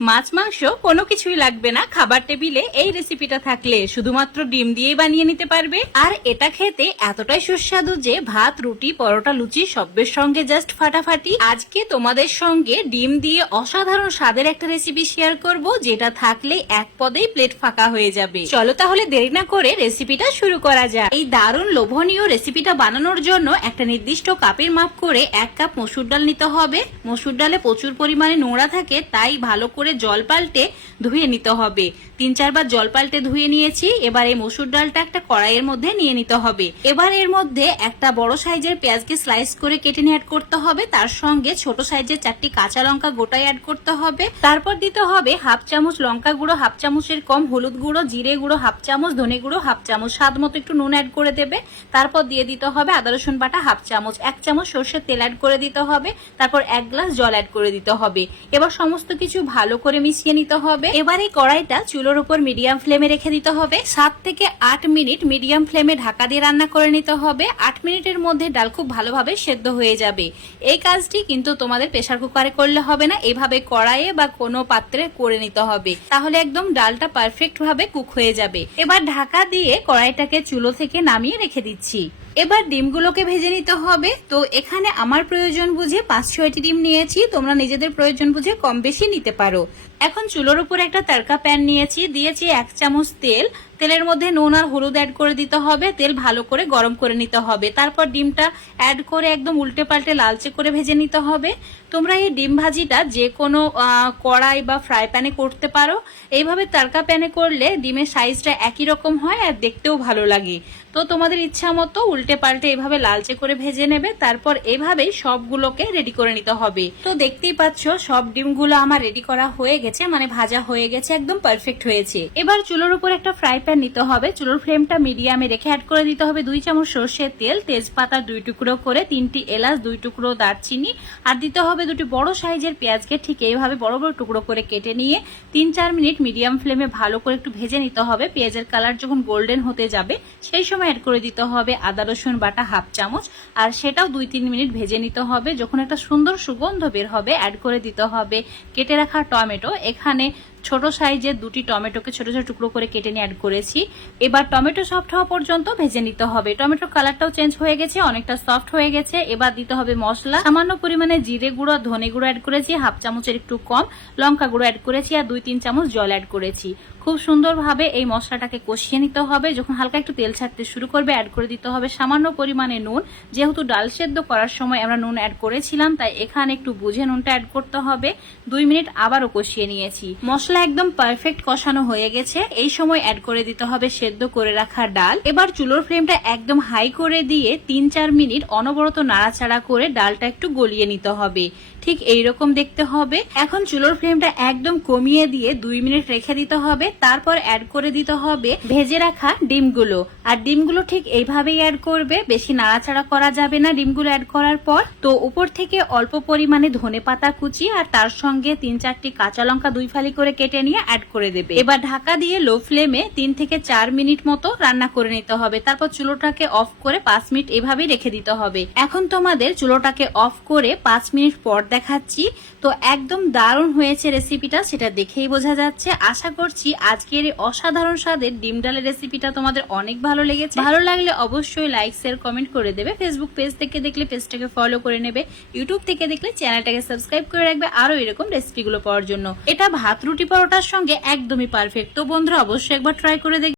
মাছ মাংস কোনো কিছুই লাগবে না খাবার টেবিলে এই রেসিপিটা থাকলে শুধুমাত্র ডিম দিয়েই বানিয়ে নিতে পারবে। আর এটা খেতে এতটাই সুস্বাদু যে ভাত, রুটি, পরোটা, লুচি সবের সঙ্গে জাস্ট ফাটাফাটি। আজকে তোমাদের সঙ্গে ডিম দিয়ে অসাধারণ স্বাদের একটা রেসিপি শেয়ার করব, যেটা থাকলে এক পদেই প্লেট ফাঁকা হয়ে যাবে। চলো তাহলে দেরি না করে রেসিপিটা শুরু করা যাক। এই দারুণ লোভনীয় রেসিপিটা বানানোর জন্য একটা নির্দিষ্ট কাপের মাপ করে 1 কাপ মসুর ডাল নিতে হবে। মসুর ডালে প্রচুর পরিমাণে নোংরা থাকে, তাই ভালো করে জল পাল্টে ধুয়ে নিতে হবে। 3-4 বার জল পাল্টে ধুয়ে নিয়েছি। এবার এই মসুর ডালটা একটা কড়াইয়ের মধ্যে নিয়ে নিতে হবে। এবার এর মধ্যে একটা বড় সাইজের পেঁয়াজকে স্লাইস করে কেটে নিয়ে অ্যাড করতে হবে। তার সঙ্গে ছোট সাইজের 4টি কাঁচা লঙ্কা গোটায় অ্যাড করতে হবে। তারপর দিতে হবে 1/2 চামচ লঙ্কা গুঁড়ো, 1/2 চামচের কম হলুদ গুঁড়ো, জিরে গুঁড়ো 1/2 চামচ, ধনে গুঁড়ো 1/2 চামচ, স্বাদ মতো একটু নুন অ্যাড করে দেবে। তারপর দিয়ে দিতে হবে আদা রসুন বাটা 1/2 চামচ, 1 চামচ সরষের তেল অ্যাড করে দিতে হবে। তারপর 1 গ্লাস জল অ্যাড করে দিতে হবে। এবার সমস্ত কিছু ভালো করে মিশিয়ে নিতে হবে। এবার এই কড়াইটা চুলোর উপর মিডিয়াম ফ্লেমে রেখে দিতে হবে। 7 থেকে 8 মিনিট মিডিয়াম ফ্লেমে ঢাকা দিয়ে রান্না করে নিতে হবে। 8 মিনিটের মধ্যে ডাল খুব ভালোভাবে সেদ্ধ হয়ে যাবে। এই কাজটি কিন্তু তোমাদের প্রেসার কুকারে করলে হবে না, এভাবে কড়াইয়ে বা কোনো পাত্রে করে নিতে হবে, তাহলে একদম ডালটা পারফেক্ট ভাবে কুক হয়ে যাবে। এবার ঢাকা দিয়ে কড়াইটাকে চুলো থেকে নামিয়ে রেখে দিচ্ছি। এবার ডিমগুলোকে ভেজে নিতে হবে। তো এখানে আমার প্রয়োজন বুঝে 5-6টি ডিম নিয়েছি, তোমরা নিজেদের প্রয়োজন বুঝে কম বেশি নিতে পারো। এখন চুলোর উপর একটা তড়কা প্যান নিয়েছি, দিয়েছি 1 চামচ তেল। তেলের মধ্যে নুন আর হলুদ অ্যাড করে দিতে হবে। তেল ভালো করে গরম করে নিতে হবে। তারপর ডিমটা অ্যাড করে একদম উল্টে পাল্টে লালচে করে ভেজে নিতে হবে। তোমরা এই ডিম ভাজিটা যে কোনো কড়াই বা ফ্রাই প্যানে করতে পারো। এইভাবে তড়কা প্যানে করলে ডিমের সাইজটা একই রকম হয় আর দেখতেও ভালো লাগে। তো তোমাদের ইচ্ছা মতো উল্টে পাল্টে এভাবে লালচে করে ভেজে নেবে। তারপর এভাবেই সবগুলোকে রেডি করে নিতে হবে। তো দেখতেই পাচ্ছ সব ডিমগুলো আমার রেডি করা হয়ে গেছে, মানে ভাজা হয়ে গেছে, একদম পারফেক্ট হয়েছে। এবার চুলোর উপর একটা ফ্রাই প্যান নিতে হবে। চুলোর ফ্লেমটা মিডিয়ামে রেখে অ্যাড করে দিতে হবে 2 চামচ সরষের তেল, তেজপাতা 2 টুকরো করে, 3টি এলাচ, 2 টুকরো দারচিনি, আর দিতে হবে 2টি বড় সাইজের পেঁয়াজকে ঠিক এইভাবে বড় বড় টুকরো করে কেটে নিয়ে 3-4 মিনিট মিডিয়াম ফ্লেমে ভালো করে একটু ভেজে নিতে হবে। পেঁয়াজের কালার যখন গোল্ডেন হতে যাবে সেই সময় অ্যাড করে দিতে হবে আদা রসুন বাটা 1/2 চামচ, আর সেটাও 2-3 মিনিট ভেজে নিতে হবে। যখন একটা সুন্দর সুগন্ধ বের হবে অ্যাড করে দিতে হবে কেটে রাখা টমেটো। এখানে ছোট সাইজের 2টি টমেটোকে ছোট ছোট টুকরো করে কেটে নিয়ে অ্যাড করেছি। এবার টমেটো সফট হওয়া পর্যন্ত ভেজে নিতে হবে। টমেটোর কালারটাও চেঞ্জ হয়ে গেছে, অনেকটা সফট হয়ে গেছে। এবার দিতে হবে মশলা। সামান্য পরিমাণে জিরে গুঁড়ো, ধনে গুঁড়ো অ্যাড করেছি 1/2 চামচের একটু কম, লঙ্কা গুঁড়ো অ্যাড করেছি, আর 2-3 চামচ জল অ্যাড করেছি। খুব সুন্দরভাবে এই মশলাটাকে কষিয়ে নিতে হবে। যখন হালকা একটু তেল ছাড়তে শুরু করবে অ্যাড করে দিতে হবে সামান্য পরিমাণে নুন। যেহেতু ডাল সেদ্ধ করার সময় আমরা নুন অ্যাড করেছিলাম, তাই এখানে একটু বুঝে নুনটা অ্যাড করতে হবে। 2 মিনিট আবারও কষিয়ে নিয়েছি। মশলা একদম পারফেক্ট কষানো হয়ে গেছে। এই সময় অ্যাড করে দিতে হবে সেদ্ধ করে রাখা ডাল। এবার চুলোর ফ্লেমটা একদম হাই করে দিয়ে 3-4 মিনিট অনবরত নাড়াচাড়া করে ডালটা একটু গলিয়ে নিতে হবে। ঠিক এইরকম দেখতে হবে। এখন চুলোর ফ্লেমটা একদম কমিয়ে দিয়ে 2 মিনিট রেখে দিতে হবে। তারপর অ্যাড করে দিতে হবে ভেজে রাখা ডিমগুলো। আর ডিমগুলো ঠিক এইভাবেই অ্যাড করবে, বেশি নাড়াচাড়া করা যাবে না ডিমগুলো অ্যাড করার পর। তো উপর থেকে অল্প পরিমাণে ধনে পাতা কুচি আর তার সঙ্গে 3-4টি কাঁচা লঙ্কা 2 ফালি করে কেটে নিয়ে অ্যাড করে দেবে। এবার ঢাকা দিয়ে লো ফ্লেমে 3 থেকে 4 মিনিট মতো রান্না করে নিতে হবে। তারপর চুলোটাকে অফ করে 5 মিনিট এভাবেই রেখে দিতে হবে। এখন তোমাদের চুলোটাকে অফ করে 5 মিনিট পর দেখাচ্ছি। তো একদম দারুণ হয়েছে রেসিপিটা, সেটা দেখেই বোঝা যাচ্ছে। আশা করছি আজকের এই অসাধারণ স্বাদের ডিম ডালের রেসিপিটা তোমাদের অনেক ভালো লেগেছে। ভালো লাগলে অবশ্যই লাইক, শেয়ার, কমেন্ট করে দেবে। ফেসবুক পেজ থেকে দেখলে পেজটাকে ফলো করে নেবে। ইউটিউব থেকে দেখলে চ্যানেলটাকে সাবস্ক্রাইব করে রাখবে আরো এরকম রেসিপিগুলো পাওয়ার জন্য। এটা ভাত, রুটি, পরোটার সঙ্গে একদমই পারফেক্ট। তো বন্ধুরা অবশ্যই একবার ট্রাই করে দেখবে।